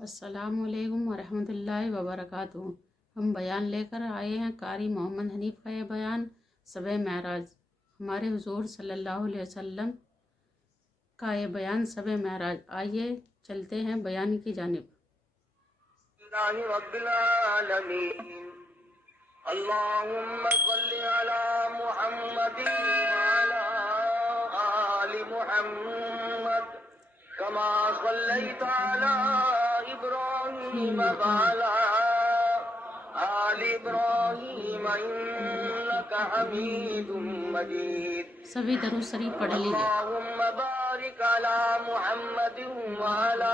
السلام علیکم ورحمۃ اللہ وبرکاتہ۔ ہم بیان لے کر آئے ہیں قاری محمد حنیف کا یہ بیان شب معراج، ہمارے حضور صلی اللہ علیہ وسلم کا یہ بیان شب معراج۔ آئیے چلتے ہیں بیان کی جانب۔ اللہ رب العالمین، اللہم صلی علی محمد وعلی آل محمد کما صلیت علی ابراہیم وعلی آل ابراہیم انک حمید مجید۔ سبھی درود شریف پڑھ لیجیے۔ اللہم بارک علی محمد وعلی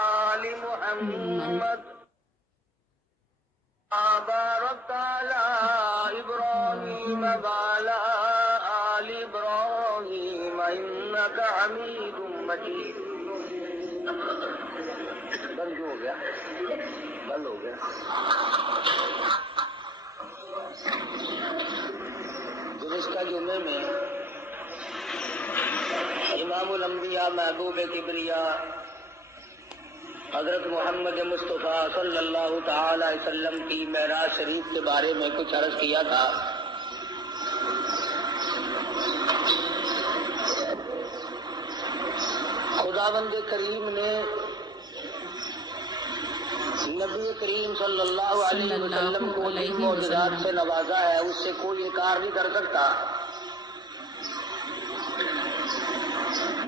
آل محمد بارکت علی ابراہیم وعلی آل ابراہیم انک حمید مجید۔ بند ہو گیا، بند ہو گیا۔ گزشتہ جمعے میں امام الانبیاء محبوب کبریا حضرت محمد مصطفیٰ صلی اللہ تعالی علیہ وسلم کی معراج شریف کے بارے میں کچھ عرض کیا تھا۔ خداوند کریم نے نبی کریم صلی اللہ علیہ وسلم کو جن معجزات سے نوازا ہے اس سے کوئی انکار نہیں کر سکتا۔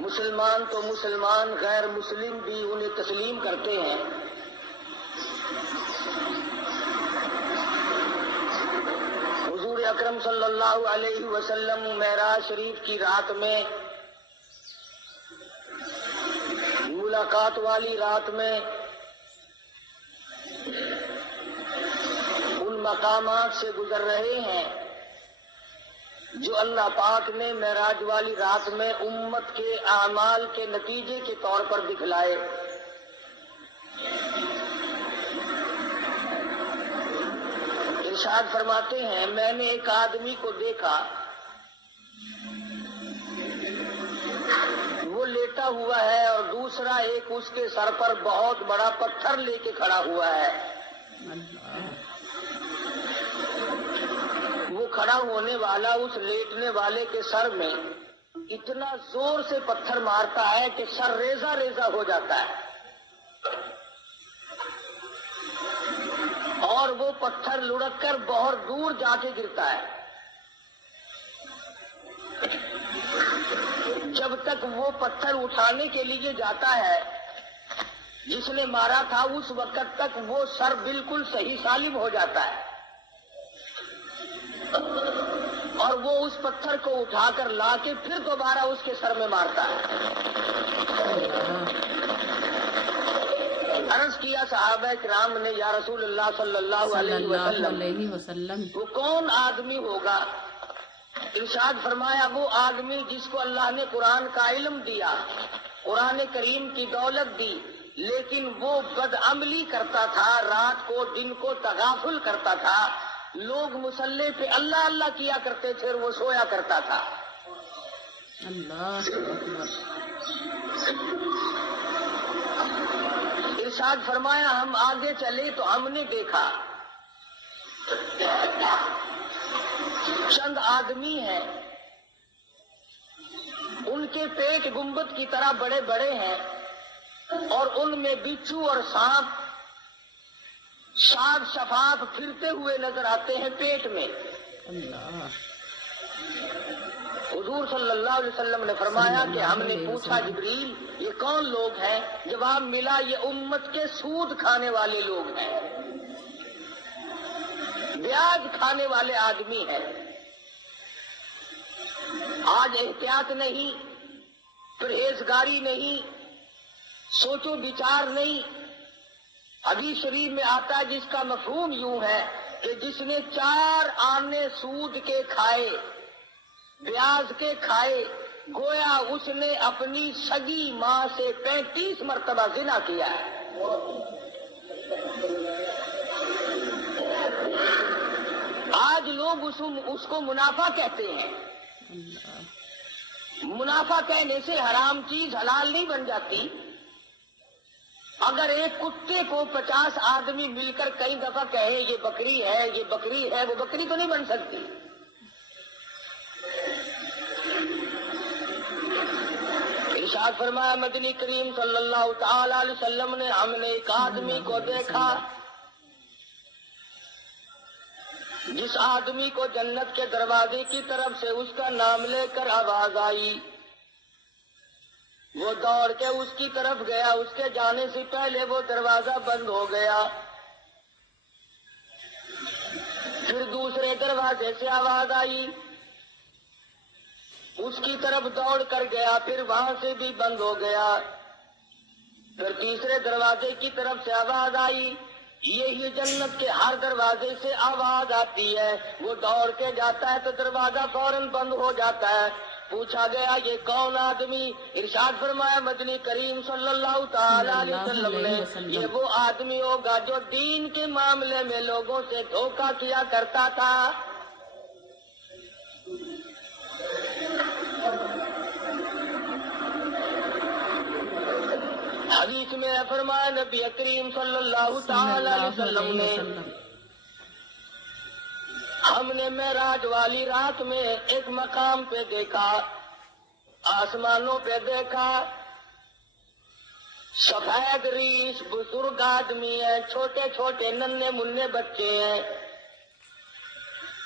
مسلمان تو مسلمان، غیر مسلم بھی انہیں تسلیم کرتے ہیں۔ حضور اکرم صلی اللہ علیہ وسلم معراج شریف کی رات میں، ملاقات والی رات میں، ان مقامات سے گزر رہے ہیں جو اللہ پاک نے معراج والی رات میں امت کے اعمال کے نتیجے کے طور پر دکھلائے۔ ارشاد فرماتے ہیں، میں نے ایک آدمی کو دیکھا، وہ لیٹا ہوا ہے اور دوسرا ایک اس کے سر پر بہت بڑا پتھر لے کے کھڑا ہوا ہے۔ وہ کھڑا ہونے والا اس لیٹنے والے کے سر میں اتنا زور سے پتھر مارتا ہے کہ سر ریزہ ریزہ ہو جاتا ہے، اور وہ پتھر لڑک کر بہت دور جا کے گرتا ہے۔ جب تک وہ پتھر اٹھانے کے لیے جاتا ہے جس نے مارا تھا، اس وقت تک وہ سر بالکل صحیح سالم ہو جاتا ہے، اور وہ اس پتھر کو اٹھا کر لا کے پھر دوبارہ اس کے سر میں مارتا ہے۔ عرض کیا صحابہ کرام نے، یا رسول اللہ صلی اللہ علیہ وسلم وہ کون آدمی ہوگا؟ ارشاد فرمایا، وہ آدمی جس کو اللہ نے قرآن کا علم دیا، قرآن کریم کی دولت دی، لیکن وہ بدعملی کرتا تھا، رات کو دن کو تغافل کرتا تھا، لوگ مصلی پہ اللہ اللہ کیا کرتے تھے اور وہ سویا کرتا تھا۔ اللہ ارشاد فرمایا، ہم آگے چلے تو ہم نے دیکھا چند آدمی ہیں، ان کے پیٹ گنبد کی طرح بڑے بڑے ہیں، اور ان میں بچھو اور سانپ صاف شفاف پھرتے ہوئے نظر آتے ہیں پیٹ میں۔ اللہ حضور صلی اللہ علیہ وسلم نے فرمایا کہ ہم نے پوچھا، جبریل یہ کون لوگ ہیں؟ جواب ملا، یہ امت کے سود کھانے والے لوگ ہیں، بیاج کھانے والے آدمی ہیں۔ آج احتیاط نہیں، پرہیزگاری نہیں، سوچو بچار نہیں۔ حدیث شریف میں آتا ہے جس کا مفہوم یوں ہے کہ جس نے 4 آنے سود کے کھائے، بیاج کے کھائے، گویا اس نے اپنی سگی ماں سے 35 مرتبہ زنا کیا ہے۔ آج لوگ اس کو منافع کہتے ہیں۔ منافع کہنے سے حرام چیز حلال نہیں بن جاتی، اگر ایک کتے کو 50 آدمی مل کر کئی دفعہ کہے یہ بکری ہے یہ بکری ہے، وہ بکری تو نہیں بن سکتی۔ ارشاد فرمایا مدنی کریم صلی اللہ تعالی علیہ وسلم نے، ہم نے ایک آدمی کو دیکھا جس آدمی کو جنت کے دروازے کی طرف سے اس کا نام لے کر آواز آئی، وہ دوڑ کے اس کی طرف گیا، اس کے جانے سے پہلے وہ دروازہ بند ہو گیا۔ پھر دوسرے دروازے سے آواز آئی، اس کی طرف دوڑ کر گیا، پھر وہاں سے بھی بند ہو گیا۔ پھر تیسرے دروازے کی طرف سے آواز آئی، یہی جنت کے ہر دروازے سے آواز آتی ہے، وہ دوڑ کے جاتا ہے تو دروازہ فوراً بند ہو جاتا ہے۔ پوچھا گیا یہ کون آدمی؟ ارشاد فرمایا مدنی کریم صلی اللہ تعالی علیہ وسلم نے، یہ وہ آدمی ہوگا جو دین کے معاملے میں لوگوں سے دھوکہ کیا کرتا تھا۔ حدیث میں فرمایا نبی کریم صلی اللہ تعالی علیہ وسلم نے، ہم نے معراج والی رات میں ایک مقام پہ دیکھا، آسمانوں پہ دیکھا، سفید ریش بزرگ آدمی ہیں، چھوٹے چھوٹے ننھے منھے بچے ہیں،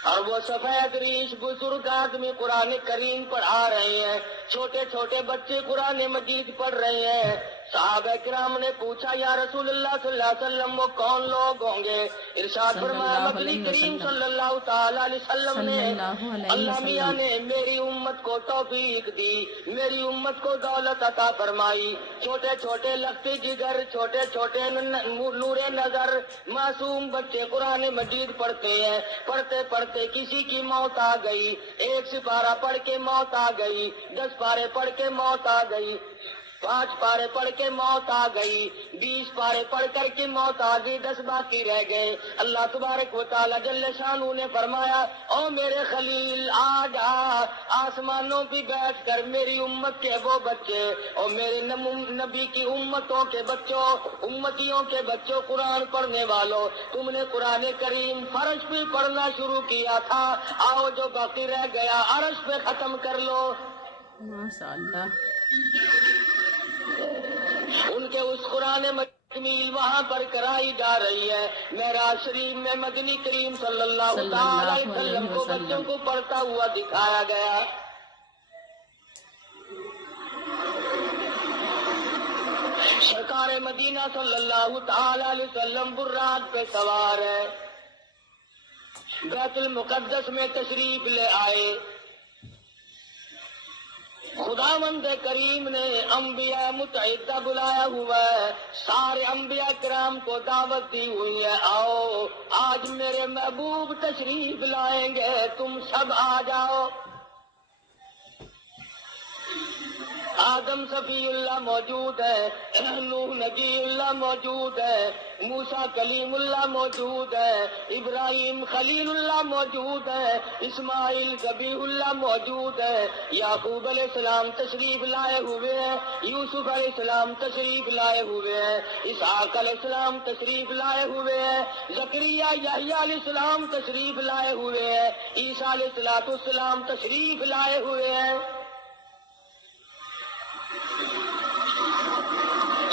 اور وہ سفید ریش بزرگ آدمی قرآن کریم پڑھا رہے ہیں، چھوٹے چھوٹے بچے قرآن مجید پڑھ رہے ہیں۔ صحابہ کرام نے پوچھا یا رسول اللہ صلی اللہ علیہ وسلم وہ کون لوگ ہوں گے؟ ارشاد فرمایا مدنی کریم صلی اللہ تعالی علیہ وسلم نے، اللہ میاں نے میری امت کو توفیق دی، میری امت کو دولت عطا فرمائی، چھوٹے چھوٹے لختی جگر، چھوٹے چھوٹے نور نظر معصوم بچے قرآن مجید پڑھتے ہیں، پڑھتے پڑھتے کسی کی موت آ گئی، ایک سپارہ پڑھ کے موت آ گئی، 10 پارے پڑھ کے موت آ گئی، 5 پارے پڑھ کے موت آ گئی، 20 پارے پڑھ کر کے موت آ گئی، 10 باقی رہ گئے۔ اللہ تبارک و تعالی جل شانہ نے فرمایا او میرے خلیل آج آسمانوں پہ بیٹھ کر میری امت کے وہ بچے اور میرے نبی کی امتوں کے بچوں، امتیوں کے بچوں، قرآن پڑھنے والوں، تم نے قرآن کریم فرش پہ پڑھنا شروع کیا تھا، آؤ جو باقی رہ گیا عرش پہ ختم کر لو۔ ماشاء اللہ۔ ان کے اس قرآن تکمیل وہاں پر کرائی جا رہی ہے۔ معراج شریف میں مدنی کریم صلی اللہ علیہ وسلم کو بچوں کو پڑھتا ہوا دکھایا گیا۔ سرکار مدینہ صلی اللہ تعالی علیہ وسلم براق پہ سوار ہے، بیت المقدس میں تشریف لے آئے۔ خداوند کریم نے انبیاء متعدد بلایا ہوا ہے، سارے انبیاء کرام کو دعوت دی ہوئی ہے، آؤ آج میرے محبوب تشریف لائیں گے، تم سب آ جاؤ۔ آدم صفی اللہ موجود ہے، نوح نبی اللہ موجود ہے، موسیٰ کلیم اللہ موجود ہے، ابراہیم خلیل اللہ موجود ہے، اسماعیل ذبیح اللہ موجود ہے، یعقوب علیہ السلام تشریف لائے ہوئے ہیں، یوسف علیہ السلام تشریف لائے ہوئے ہیں، اسحاق علیہ السلام تشریف لائے ہوئے ہیں، زکریا یحییٰ علیہ السلام تشریف لائے ہوئے ہیں، عیسیٰ علیہ السلام تشریف لائے ہوئے ہیں۔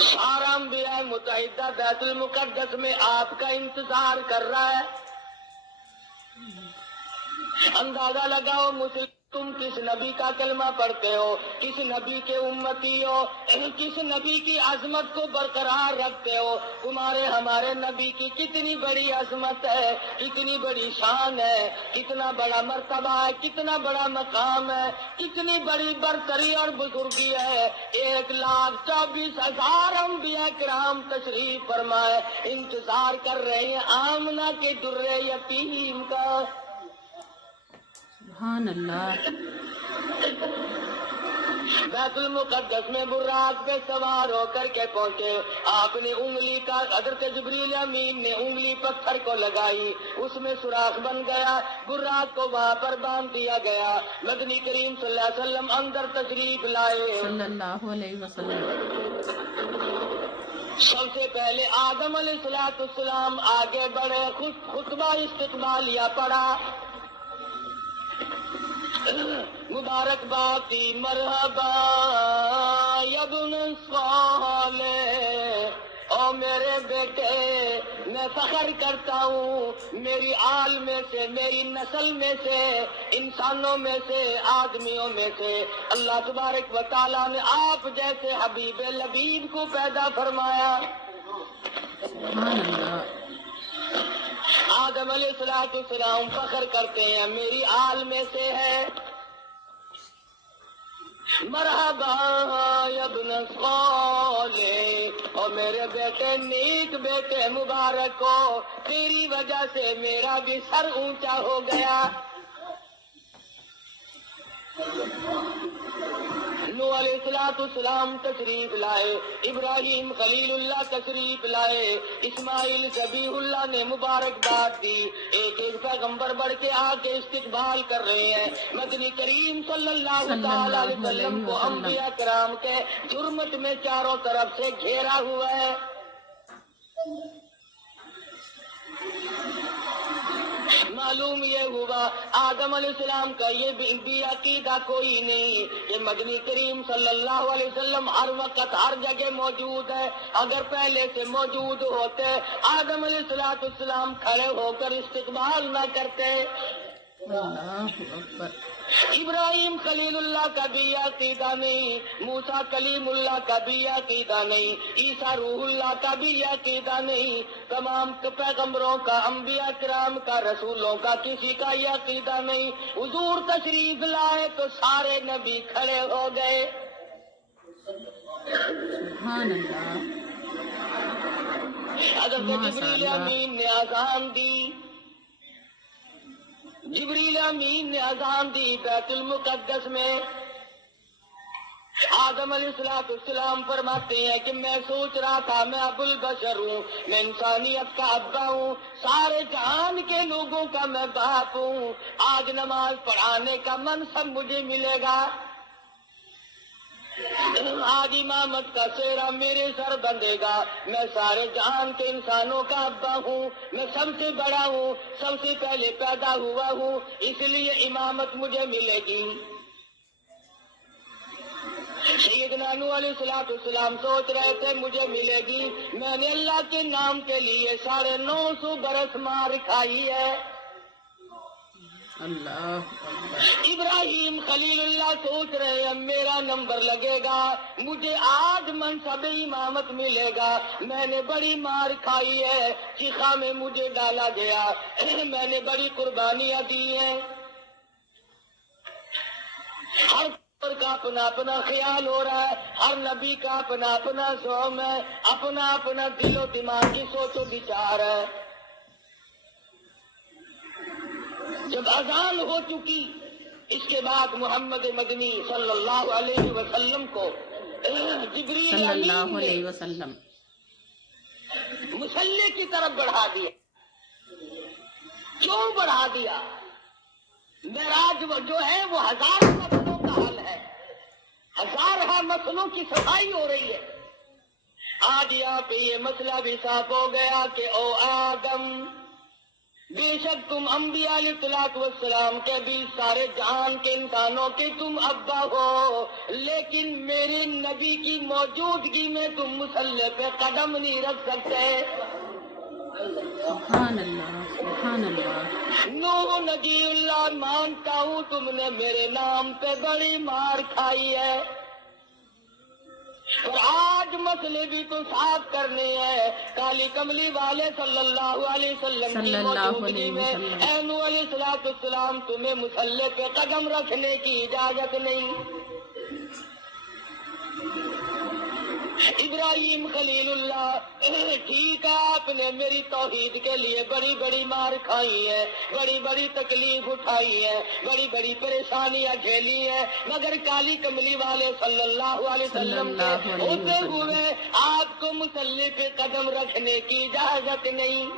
سارا انبیاء متحدہ بیت المقدس میں آپ کا انتظار کر رہا ہے۔ اندازہ لگاؤ مسلم تم کس نبی کا کلمہ پڑھتے ہو، کس نبی کے امتی ہو، کس نبی کی عظمت کو برقرار رکھتے ہو۔ تمہارے ہمارے نبی کی کتنی بڑی عظمت ہے، کتنی بڑی شان ہے، کتنا بڑا مرتبہ ہے، کتنا بڑا مقام ہے، کتنی بڑی برتری اور بزرگی ہے۔ 1,24,000 انبیاء کرام تشریف فرمائے، انتظار کر رہے ہیں آمنہ کے در یتیم کا۔ سبحان اللہ۔ بیت المقدس میں براق پہ سوار ہو کر کے پہنچے، آپ نے انگلی کا، حضرت جبریل امین نے انگلی پتھر کو لگائی، اس میں سوراخ بن گیا، براق کو وہاں پر باندھ دیا گیا۔ مدنی کریم صلی اللہ علیہ وسلم اندر تشریف لائے، صلی اللہ علیہ وسلم۔ سب سے پہلے آدم علیہ السلام آگے بڑھے، خطبہ استقبالیہ پڑھا، مبارکباد دی، مرحبا یا ابن صالح، او میرے بیٹے، میں فخر کرتا ہوں میری آل میں سے، میری نسل میں سے، انسانوں میں سے، آدمیوں میں سے اللہ تبارک و تعالیٰ نے آپ جیسے حبیب لبیب کو پیدا فرمایا۔ سبحان اللہ۔ آدم علیہ السلام فخر کرتے ہیں میری آل میں سے ہے۔ مرحبا یا ابن صالح، اور میرے بیٹے نیک بیٹے مبارک ہو، تیری وجہ سے میرا بھی سر اونچا ہو گیا۔ نوح علیہ السلام تشریف لائے، ابراہیم خلیل اللہ تشریف لائے، اسماعیل ذبیح اللہ نے مبارکباد دی، ایک ایک پیغمبر بڑھ کے آ کے استقبال کر رہے ہیں۔ مدنی کریم صلی اللہ علیہ وسلم کو انبیاء کرام کے جرمت میں چاروں طرف سے گھیرا ہوا ہے۔ معلوم یہ ہوا آدم علیہ السلام کا یہ بھی عقیدہ کوئی نہیں کہ مدنی کریم صلی اللہ علیہ وسلم ہر وقت ہر جگہ موجود ہے۔ اگر پہلے سے موجود ہوتے آدم علیہ السلام کھڑے ہو کر استقبال نہ کرتے۔ اللہ اکبر۔ ابراہیم خلیل اللہ کا بھی عقیدہ نہیں، موسیٰ کلیم اللہ کا بھی عقیدہ نہیں، عیسیٰ روح اللہ کا بھی عقیدہ نہیں، تمام پیغمبروں کا، انبیاء کرام کا، رسولوں کا کسی کا یہ عقیدہ نہیں۔ حضور تشریف لائے تو سارے نبی کھڑے ہو گئے۔ سبحان اللہ۔ حضرت جبریل امین نے اذان دی، جبریل امین نے اذان دی بیت المقدس میں۔ آدم علیہ السلام فرماتے ہیں کہ میں سوچ رہا تھا میں ابو البشر ہوں، میں انسانیت کا ابا ہوں، سارے جہان کے لوگوں کا میں باپ ہوں، آج نماز پڑھانے کا منصب مجھے ملے گا، آج امامت کا سہرا میرے سر بندھے گا، میں سارے جہان کے انسانوں کا ابا ہوں، میں سب سے بڑا ہوں، سب سے پہلے پیدا ہوا ہوں، اس لیے امامت مجھے ملے گی۔ سیدنا نوح علیہ السلام سوچ رہے تھے مجھے ملے گی، میں نے اللہ کے نام کے لیے 950 برس مار کھائی ہے۔ اللہ ابراہیم خلیل اللہ سوچ رہے ہیں میرا نمبر لگے گا، مجھے آج منصب امامت ملے گا، میں نے بڑی مار کھائی ہے، چیخا میں مجھے ڈالا گیا، میں نے بڑی قربانیاں دی ہیں۔ ہر کا اپنا اپنا خیال ہو رہا ہے، ہر نبی کا اپنا اپنا سوم ہے، اپنا اپنا دل و دماغ کی سوچ و بچار ہے۔ جب اذان ہو چکی اس کے بعد محمد مدنی صلی اللہ علیہ وسلم کو جبریل صلی اللہ امین نے علیہ وسلم مصلی کی طرف بڑھا دیا۔ کیوں بڑھا دیا؟ معراج جو ہے وہ 1000 مسئلوں کا حل ہے، 1000 مسئلوں کی صفائی ہو رہی ہے۔ آج یہاں پہ یہ مسئلہ بھی صاف ہو گیا کہ او آدم، بے شک تم انبیاء علیہ السلام کے بھی سارے جہان کے انسانوں کے تم ابا ہو، لیکن میرے نبی کی موجودگی میں تم مصلی پہ قدم نہیں رکھ سکتے۔ سبحان اللہ سبحان اللہ۔ نوح نبی اللہ مانتا ہوں تم نے میرے نام پہ بڑی مار کھائی ہے، اور آج مسئلے بھی تو صاف کرنے ہیں۔ کالی کملی والے صلی اللہ علیہ وسلم کی موجودگی میں اے نوح علیہ السلام تمہیں مصلی پہ قدم رکھنے کی اجازت نہیں۔ ابراہیم خلیل اللہ ٹھیک ہے آپ نے میری توحید کے لیے بڑی بڑی مار کھائی ہے، بڑی بڑی تکلیف اٹھائی ہے، بڑی بڑی پریشانیاں جھیلی ہے، مگر کالی کملی والے صلی اللہ علیہ وسلم کے ہوتے ہوئے آپ کو مصلی پہ قدم رکھنے کی اجازت نہیں۔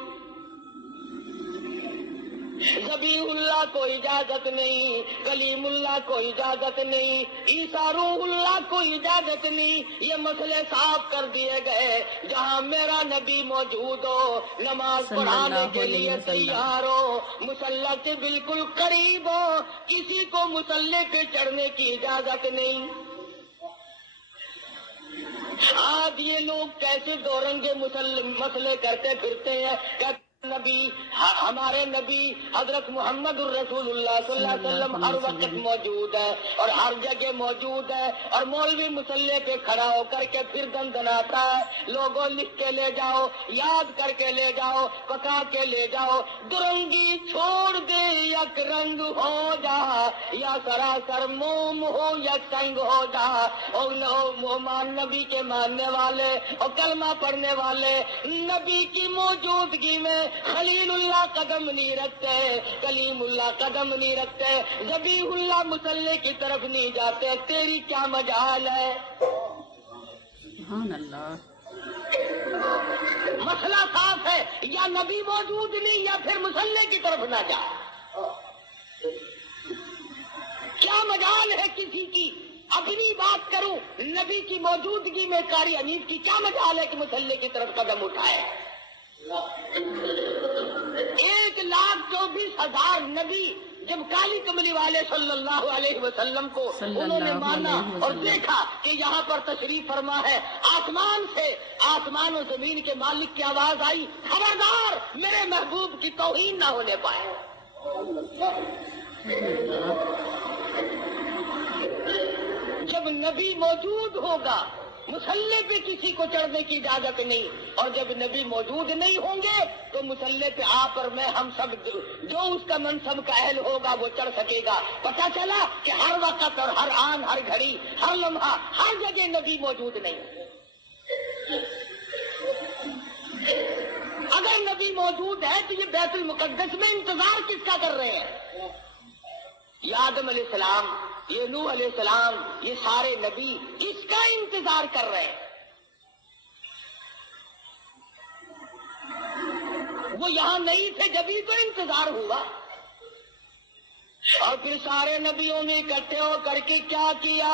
ذبیح اللہ کو اجازت نہیں، کلیم اللہ کو اجازت نہیں، عیسیٰ روح اللہ کو اجازت نہیں۔ یہ مسئلے صاف کر دیے گئے، جہاں میرا نبی موجود ہو، نماز پڑھانے کے لیے تیار ہو، مصلی کے بالکل قریب ہو، کسی کو مصلی پہ چڑھنے کی اجازت نہیں۔ آج یہ لوگ کیسے دو رنگے مسئلے کرتے پھرتے ہیں کہ نبی، ہمارے نبی حضرت محمد الرسول اللہ صلی اللہ علیہ وسلم ہر وقت موجود ہے اور ہر جگہ موجود ہے، اور مولوی مصلی پہ کھڑا ہو کر کے پھر دندناتا ہے، لوگوں لکھ کے لے جاؤ، یاد کر کے لے جاؤ، پکا کے لے جاؤ، درنگی چھوڑ دے یک رنگ ہو جا، یا سراسر موم ہو یا سنگ ہو جا۔ اور مان نبی کے ماننے والے اور کلمہ پڑھنے والے نبی کی موجودگی میں خلیل اللہ قدم نہیں رکھتے، کلیم اللہ قدم نہیں رکھتے، ذبیح اللہ مصلی کی طرف نہیں جاتے، تیری کیا مجال ہے؟ سبحان اللہ۔ مسئلہ صاف ہے، یا نبی موجود نہیں یا پھر مصلی کی طرف نہ جا۔ کیا مجال ہے کسی کی؟ اپنی بات کروں، نبی کی موجودگی میں قاری حنیف کی کیا مجال ہے کہ مصلی کی طرف قدم اٹھائے؟ 1,24,000 نبی جب کالی کملی والے صلی اللہ علیہ وسلم کو انہوں نے مانا اور دیکھا کہ یہاں پر تشریف فرما ہے، آسمان سے، آسمان و زمین کے مالک کی آواز آئی، خبردار میرے محبوب کی توہین نہ ہونے پائے۔ جب نبی موجود ہوگا مصلی پہ کسی کو چڑھنے کی اجازت نہیں، اور جب نبی موجود نہیں ہوں گے تو مصلی پہ آپ اور میں، ہم سب جو اس کا منصب کا اہل ہوگا وہ چڑھ سکے گا۔ پتہ چلا کہ ہر وقت اور ہر آن، ہر گھڑی، ہر لمحہ، ہر جگہ نبی موجود نہیں۔ اگر نبی موجود ہے تو یہ بیت المقدس میں انتظار کس کا کر رہے ہیں؟ یہ آدم علیہ السلام، یہ نوح علیہ السلام، یہ سارے نبی کس کا انتظار کر رہے ہیں؟ وہ یہاں نہیں تھے جبھی تو انتظار ہوا۔ اور پھر سارے نبیوں نے اکٹھے ہو کر کے کیا کیا؟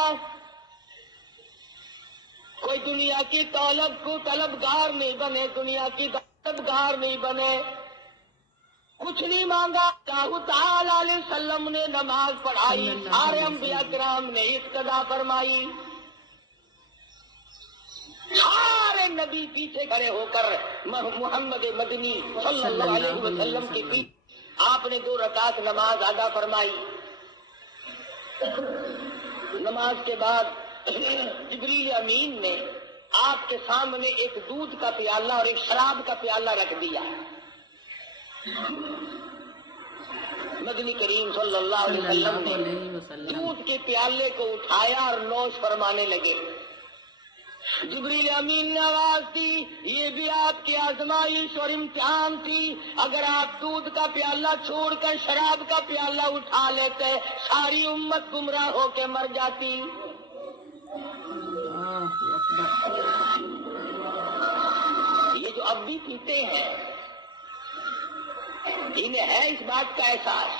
کوئی دنیا کی طلبگار نہیں بنے، دنیا کی طلبگار نہیں بنے، کچھ نہیں مانگا۔ اللہ تعالی علیہ وسلم نے نماز پڑھائی، سارے انبیاء کرام نے اقتدا فرمائی، سارے نبی پیچھے کھڑے ہو کر محمد مدنی صلی اللہ علیہ وسلم کے پیچھے آپ نے 2 رکعت نماز ادا فرمائی۔ نماز کے بعد جبریل امین نے آپ کے سامنے ایک دودھ کا پیالہ اور ایک شراب کا پیالہ رکھ دیا۔ مدنی کریم صلی اللہ علیہ وسلم نے دودھ کے پیالے کو اٹھایا اور نوش فرمانے لگے۔ جبریل امین نے آواز دی، یہ بھی آپ کی آزمائش اور امتحان تھی، اگر آپ دودھ کا پیالہ چھوڑ کر شراب کا پیالہ اٹھا لیتے ساری امت گمراہ ہو کے مر جاتی۔ یہ جو اب بھی پیتے ہیں انہیں ہے اس بات کا احساس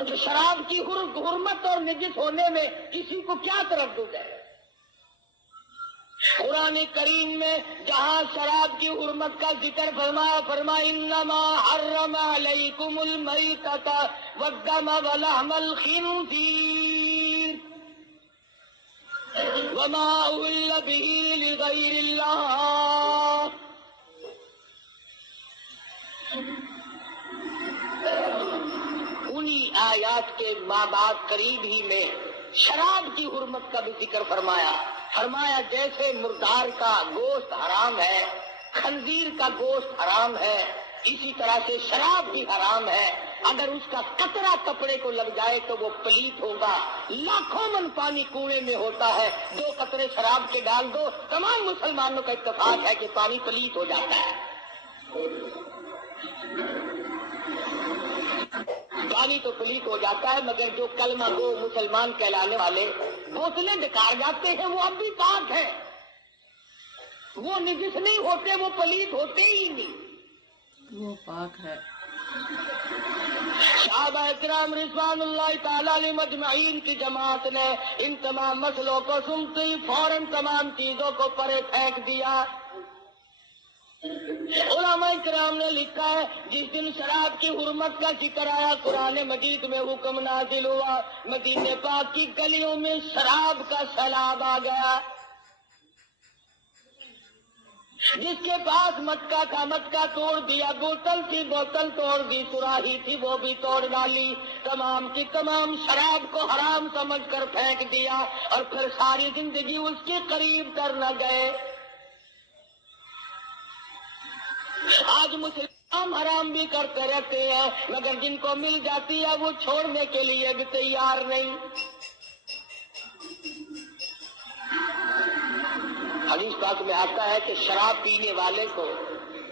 کہ شراب کی حرمت اور نجس ہونے میں کسی کو کیا تردد ہے؟ قرآن کریم میں جہاں شراب کی حرمت کا ذکر فرمایا انما حرم علیکم المیتۃ والدم ولحم الخنزیر وما اہل به لغیر اللہ۔ انہی آیات کے ماں باپ قریب ہی میں شراب کی حرمت کا بھی ذکر فرمایا جیسے مردار کا گوشت حرام ہے، خنزیر کا گوشت حرام ہے، اسی طرح سے شراب بھی حرام ہے۔ اگر اس کا قطرہ کپڑے کو لگ جائے تو وہ پلیت ہوگا۔ لاکھوں من پانی کنویں میں ہوتا ہے، 2 قطرے شراب کے ڈال دو، تمام مسلمانوں کا اتفاق ہے کہ پانی پلیت ہو جاتا ہے۔ پانی تو پلیت ہو جاتا ہے، مگر جو کلمہ گو مسلمان کہلانے والے بوتلیں ڈکار جاتے ہیں وہ اب بھی پاک ہیں، وہ نجس نہیں ہوتے، وہ پلیت ہوتے ہی نہیں۔ وہ پاک ہے۔ صحابہ کرام رضوان اللہ تعالی علیہ مجمعین کی جماعت نے ان تمام مسئلوں کو سنتے ہی فوراً تمام چیزوں کو پرے پھینک دیا۔ علماء کرام نے لکھا ہے جس دن شراب کی حرمت کا ذکر آیا قرآن مجید میں حکم نازل ہوا، مدینے پاک کی گلیوں میں شراب کا سیلاب آ گیا۔ جس کے پاس مٹکا تھا مٹکا توڑ دیا، بوتل تھی بوتل توڑ دی، سراہی تھی وہ بھی توڑ ڈالی، تمام کی تمام شراب کو حرام سمجھ کر پھینک دیا، اور پھر ساری زندگی اس کے قریب تر نہ گئے۔ آج مسلمان حرام بھی کرتے رہتے ہیں، مگر جن کو مل جاتی ہے وہ چھوڑنے کے لیے بھی تیار نہیں۔ حدیث پاک میں آتا ہے کہ شراب پینے والے کو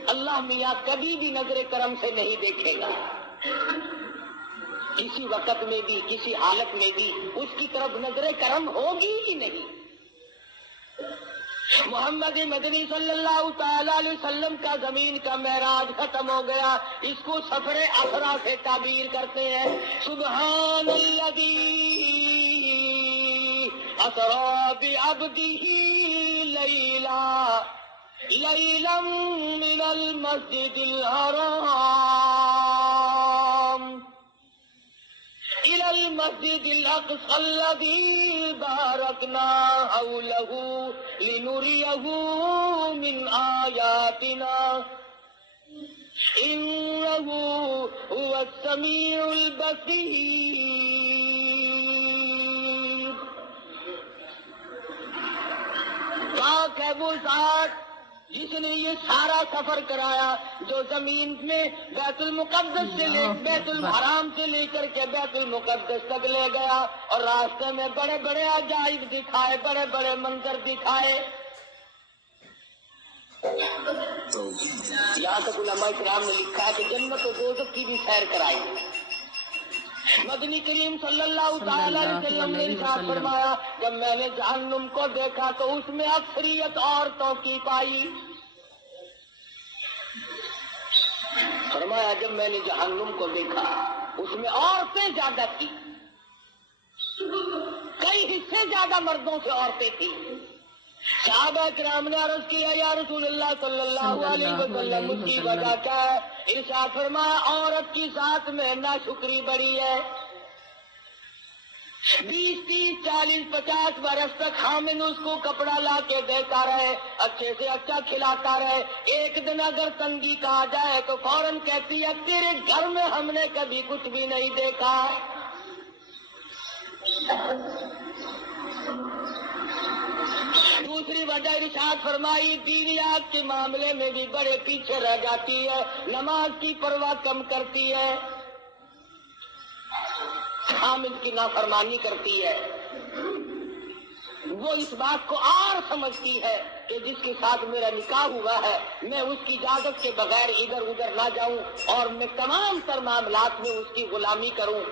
اللہ میاں کبھی بھی نظر کرم سے نہیں دیکھے گا، کسی وقت میں بھی کسی حالت میں بھی اس کی طرف نظر کرم ہوگی ہی نہیں۔ محمد مدنی صلی اللہ تعالی علیہ وسلم کا زمین کا معراج ختم ہو گیا، اس کو سفر اسرا سے تعبیر کرتے ہیں۔ سبحان الذی اسری بعبدہ لیلا من المسجد الحرام إلى المسجد الأقصى الذي باركنا حوله لنريه من آياتنا إنه هو السميع البصير۔ پاک ہے وہ ذات جس نے یہ سارا سفر کرایا، جو زمین میں بیت المقدس سے لے بیت الحرام سے لے کر کے بیت المقدس تک لے گیا، اور راستے میں بڑے بڑے عجائب دکھائے، بڑے بڑے منظر دکھائے۔ یہاں تک علماء کرام نے لکھا ہے کہ جنت و دوزخ کی بھی سیر کرائی۔ مدنی کریم صلی اللہ تعالی علیہ وسلم نے ارشاد فرمایا جب میں نے جہنم کو دیکھا تو اس میں اکثریت عورتوں کی پائی۔ فرمایا جب میں نے جہنم کو دیکھا اس میں عورتیں زیادہ تھی، کئی حصے زیادہ مردوں سے عورتیں تھیں۔ صحابہ کرام نے عرض کیا یا رسول اللہ صلی اللہ علیہ وسلم اس کی وجہ کیا ہے؟ ارشاد فرمایا عورت کی ذات میں ناشکری بڑی ہے، 20 30 40 50 برس تک خامن اس کو کپڑا لا کے دیتا رہے، اچھے سے اچھا کھلاتا رہے، ایک دن اگر تنگی کا آ جائے تو فوراً کہتی ہے تیرے گھر میں ہم نے کبھی کچھ بھی نہیں دیکھا۔ دوسری وجہ ارشاد فرمائی دینیات کے معاملے میں بھی بڑے پیچھے رہ جاتی ہے، نماز کی پرواہ کم کرتی ہے، خامد کی نافرمانی کرتی ہے۔ وہ اس بات کو اور سمجھتی ہے کہ جس کے ساتھ میرا نکاح ہوا ہے میں اس کی اجازت کے بغیر ادھر ادھر نہ جاؤں اور میں تمام تر معاملات میں اس کی غلامی کروں۔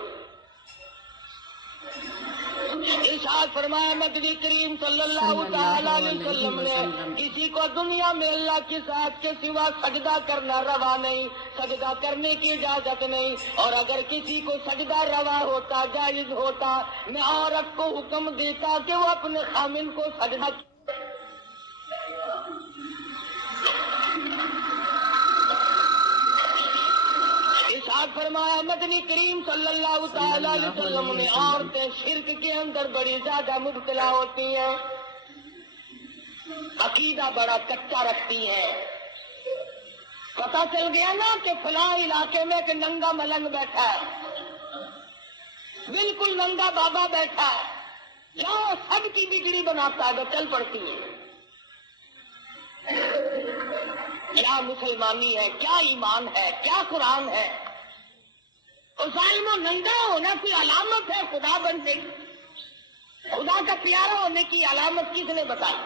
ارشاد فرمایا مدنی کریم صلی اللہ تعالی علیہ وسلم نے کسی کو دنیا میں اللہ کے ساتھ کے سوا سجدہ کرنا روا نہیں، سجدہ کرنے کی اجازت نہیں، اور اگر کسی کو سجدہ روا ہوتا جائز ہوتا میں عورت کو حکم دیتا کہ وہ اپنے خامن کو سجدہ ارشاد فرمایا مدنی کریم صلی اللہ تعالی علیہ وسلم نے عورتیں شرک کے اندر بڑی زیادہ مبتلا ہوتی ہیں، عقیدہ بڑا کچا رکھتی ہیں۔ پتہ چل گیا نا کہ فلاں علاقے میں ایک ننگا ملنگ بیٹھا ہے، بالکل ننگا بابا بیٹھا ہے، جو سب کی بگڑی بناتا ہے تو چل پڑتی ہے۔ کیا مسلمانی ہے، کیا ایمان ہے، کیا قرآن ہے؟ ظالم و ننگا ہونا کوئی علامت ہے خدا بننے کی؟ خدا کا پیارا ہونے کی علامت کس نے بتائی؟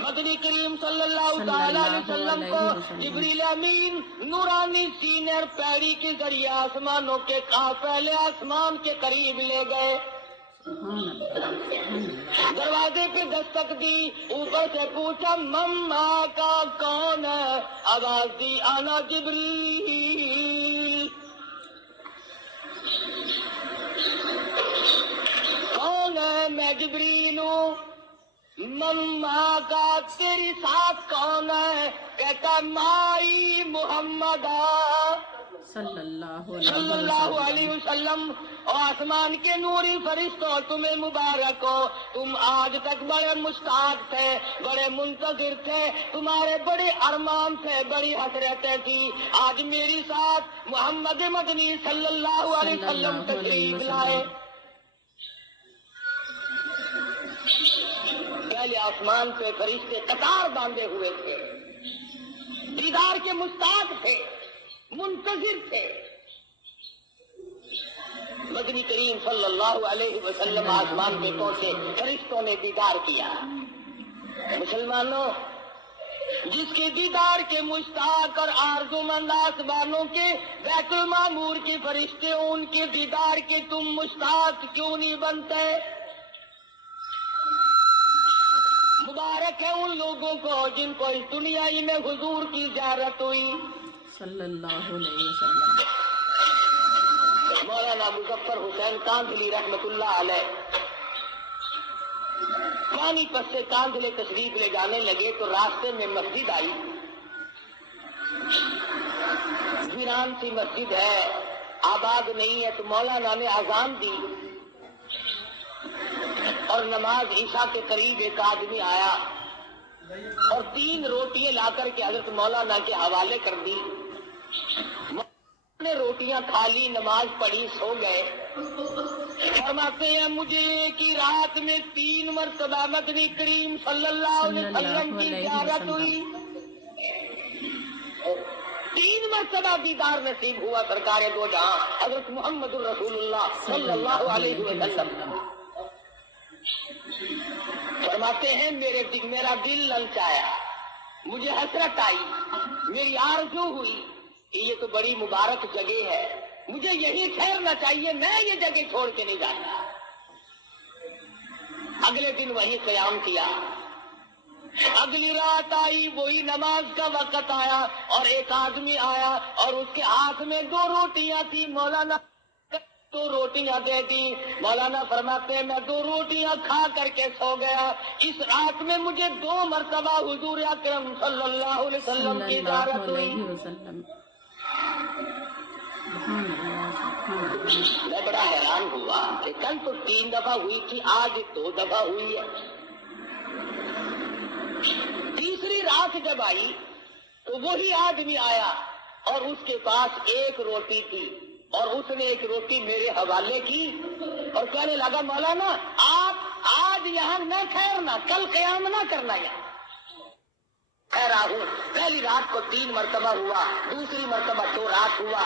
مدنی کریم صلی اللہ تعالی علیہ وسلم کو جبریل امین نورانی سینے اور پیڑی کے ذریعے آسمانوں کے پہلے آسمان کے قریب لے گئے۔ سبحان اللہ سبحان اللہ۔ دروازے پہ دستک دی، اوپر سے پوچھا مما کا کون ہے، آواز دی آنا جبریل۔ کون ہے؟ میں جبریل ہوں۔ مما کا تیری ساتھ کون ہے؟ کہتا مائی محمد صلی صلی اللہ علیہ وسلم۔ اور آسمان کے نوری فرشتوں تمہیں مبارک ہو، تم آج تک بڑے مشتاق تھے، بڑے منتظر تھے، تمہارے بڑے ارمان تھے، بڑی حسرتیں تھی، آج میری ساتھ محمد مدنی صلی اللہ علیہ وسلم تشریف لائے۔ پہلے آسمان پہ فرشتے قطار باندھے ہوئے تھے، دیدار کے مشتاق تھے، منتظر تھے۔ مدنی کریم صلی اللہ علیہ وسلم آسمان پہ پہنچے، فرشتوں نے دیدار کیا۔ مسلمانوں، جس کے دیدار کے مشتاق اور آرزومند آسمانوں کے بیت المعمور کے فرشتے، ان کے دیدار کے تم مشتاق کیوں نہیں بنتے؟ مبارک ہے ان لوگوں کو جن کو اس دنیا ہی میں حضور کی زیارت ہوئی صلی اللہ علیہ وسلم۔ مولانا مظفر حسین کاندھلی رحمت اللہ علیہ پانی پت سے کاندھلے تشریف لے جانے لگے تو راستے میں مسجد آئی، ویران سی مسجد ہے، آباد نہیں ہے، تو مولانا نے اذان دی اور نماز عشاء کے قریب ایک آدمی آیا اور 3 روٹیاں لا کر کے حضرت مولانا کے حوالے کر دی۔ نے روٹیاں کھا لی، نماز پڑھی، سو گئے۔ فرماتے ہیں مجھے ایک ہی رات میں 3 مرتبہ مدنی کریم صلی اللہ علیہ وسلم کی زیارت ہوئی، 3 مرتبہ دیدار نصیب ہوا سرکار دو جہاں حضرت محمد الرسول اللہ صلی اللہ علیہ وسلم۔ فرماتے ہیں میرا دل للچایا، مجھے حسرت آئی، میری آرزو ہوئی کہ یہ تو بڑی مبارک جگہ ہے، مجھے یہی ٹھہرنا چاہیے، میں یہ جگہ چھوڑ کے نہیں جاتا۔ اگلے دن وہی قیام کیا، اگلی رات آئی، وہی نماز کا وقت آیا اور ایک آدمی آیا اور اس کے ہاتھ میں 2 روٹیاں تھی، مولانا 2 روٹیاں دے دی۔ مولانا فرماتے ہیں میں 2 روٹیاں کھا کر کے سو گیا، اس رات میں مجھے 2 مرتبہ حضور اکرم صلی اللہ علیہ وسلم کی زیارت ہوئی۔ میں بڑا حیران ہوا کہ کل تو 3 دفعہ ہوئی تھی، آج 2 دفعہ ہوئی ہے۔ تیسری رات جب آئی تو وہی آدمی آیا اور اس کے پاس 1 روٹی تھی اور اس نے 1 روٹی میرے حوالے کی اور کہنے لگا مولانا آپ آج یہاں نہ ٹھہرنا، کل قیام نہ کرنا یہاں۔ ٹھہرا ہوں، پہلی رات کو 3 مرتبہ ہوا، دوسری مرتبہ 2 رات ہوا،